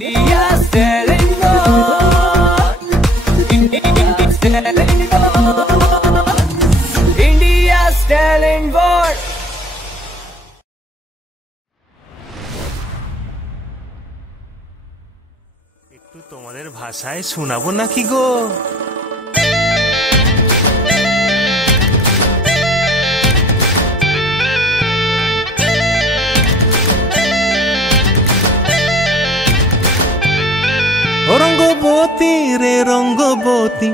India's telling God. India's telling God. India's telling God. একটু তোমাদের ভাষায় শোনাবো নাকি গো? রঙ্গবতী রে রঙ্গবতী,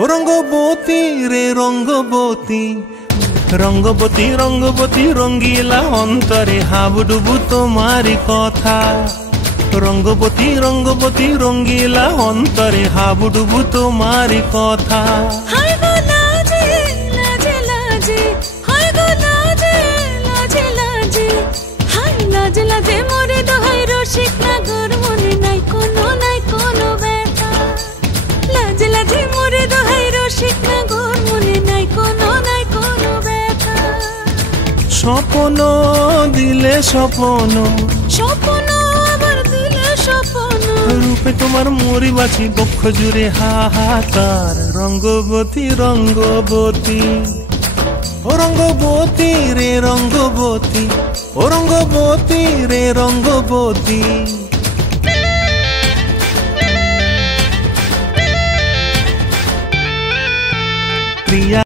ও রঙ্গবতী রে রঙ্গবতী, রঙ্গবতী রঙ্গবতী রঙ্গিলা অন্তরে হাবুডুবু তোমারি কথা। রঙ্গবতী রঙ্গবতী রঙ্গিলা অন্তরে হাবুডুবু তোমারি কথা। হায় গো লাজে লাজে লাজে, হায় গো লাজে লাজে লাজে, হায় লাজে লাজে মোরে দোহাই রসিক নাগর মনে নাই কোনো ব্যথা। লাজে লাজে মোরে দোহাই রসিক নাগর মনে নাই কোনো ব্যথা। স্বপ্ন দিলে স্বপ্ন, স্বপ্ন আবার দিলে স্বপ্ন, রূপে তোমার মরি বাছি বক্ষ জুড়ে হাহাকার। রঙ্গবতী রঙ্গবতী, ও রঙ্গবতী রে রঙ্গবতী, ও রঙ্গবতী রে রঙ্গবতী। প্রিয়া